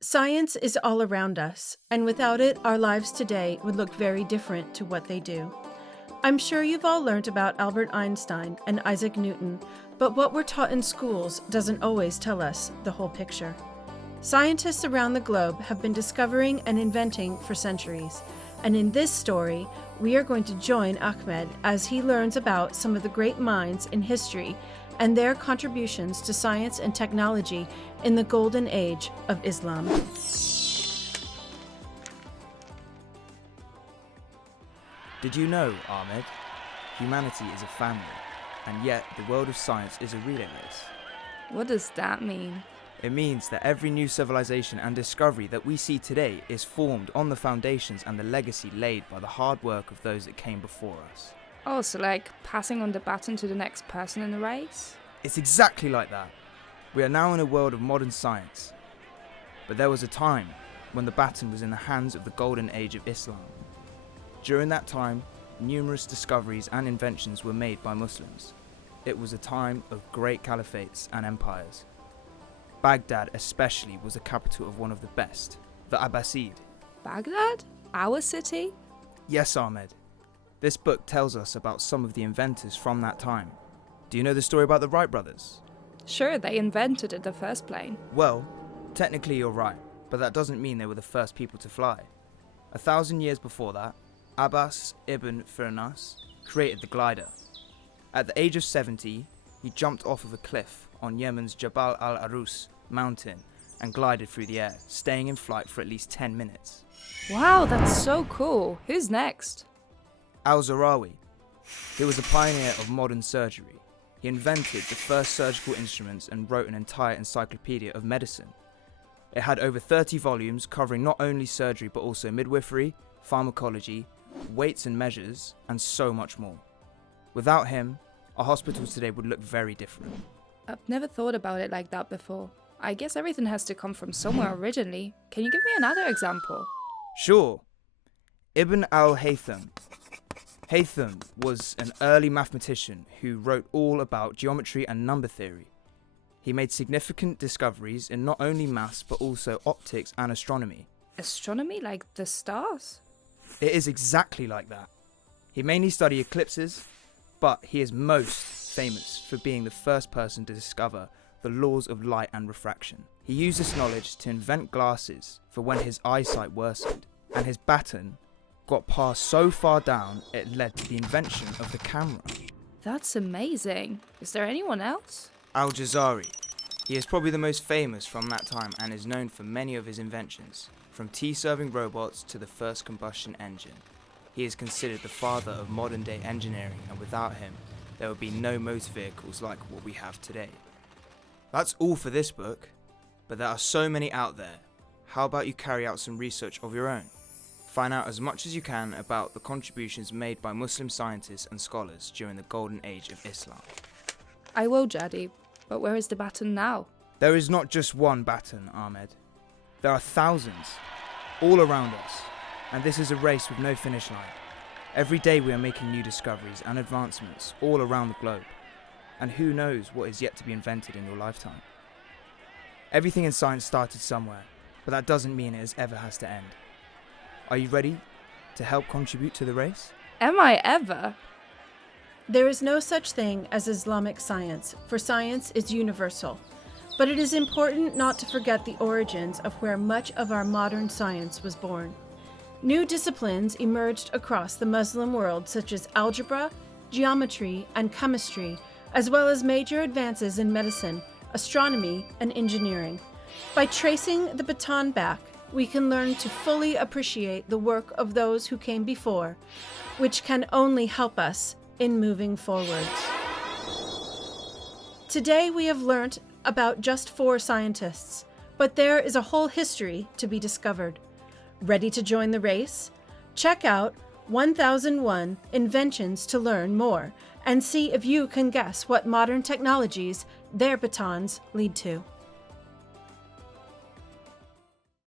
Science is all around us, and without it, our lives today would look very different to what they do. I'm sure you've all learned about Albert Einstein and Isaac Newton, but what we're taught in schools doesn't always tell us the whole picture. Scientists around the globe have been discovering and inventing for centuries, and in this story, we are going to join Ahmed as he learns about some of the great minds in history and their contributions to science and technology in the golden age of Islam. Did you know, Ahmed? Humanity is a family, and yet the world of science is a relay race. What does that mean? It means that every new civilization and discovery that we see today is formed on the foundations and the legacy laid by the hard work of those that came before us. Oh, so like passing on the baton to the next person in the race? It's exactly like that. We are now in a world of modern science. But there was a time when the baton was in the hands of the golden age of Islam. During that time, numerous discoveries and inventions were made by Muslims. It was a time of great caliphates and empires. Baghdad especially was the capital of one of the best, the Abbasid. Baghdad? Our city? Yes, Ahmed. This book tells us about some of the inventors from that time. Do you know the story about the Wright brothers? Sure, they invented the first plane. Well, technically you're right, but that doesn't mean they were the first people to fly. 1,000 years before that, Abbas ibn Firnas created the glider. At the age of 70, he jumped off of a cliff on Yemen's Jabal al-Arus mountain and glided through the air, staying in flight for at least 10 minutes. Wow, that's so cool. Who's next? Al-Zarawi. He was a pioneer of modern surgery. He invented the first surgical instruments and wrote an entire encyclopedia of medicine. It had over 30 volumes covering not only surgery but also midwifery, pharmacology, weights and measures, and so much more. Without him, our hospitals today would look very different. I've never thought about it like that before. I guess everything has to come from somewhere originally. Can you give me another example? Sure. Ibn al-Haytham. Haytham was an early mathematician who wrote all about geometry and number theory. He made significant discoveries in not only maths but also optics and astronomy. Astronomy, like the stars? It is exactly like that. He mainly studied eclipses, but he is most famous for being the first person to discover the laws of light and refraction. He used this knowledge to invent glasses for when his eyesight worsened, and his baton got passed so far down it led to the invention of the camera. That's amazing. Is there anyone else? Al-Jazari. He is probably the most famous from that time and is known for many of his inventions, from tea-serving robots to the first combustion engine. He is considered the father of modern-day engineering, and without him, there would be no motor vehicles like what we have today. That's all for this book, but there are so many out there. How about you carry out some research of your own? Find out as much as you can about the contributions made by Muslim scientists and scholars during the golden age of Islam. I will, Jadi, but where is the baton now? There is not just one baton, Ahmed. There are thousands, all around us, and this is a race with no finish line. Every day we are making new discoveries and advancements all around the globe, and who knows what is yet to be invented in your lifetime. Everything in science started somewhere, but that doesn't mean it ever has to end. Are you ready to help contribute to the race? Am I ever? There is no such thing as Islamic science, for science is universal. But it is important not to forget the origins of where much of our modern science was born. New disciplines emerged across the Muslim world such as algebra, geometry, and chemistry, as well as major advances in medicine, astronomy, and engineering. By tracing the baton back, we can learn to fully appreciate the work of those who came before, which can only help us in moving forwards. Today we have learnt about just 4 scientists, but there is a whole history to be discovered. Ready to join the race? Check out 1001 Inventions to learn more and see if you can guess what modern technologies their batons lead to.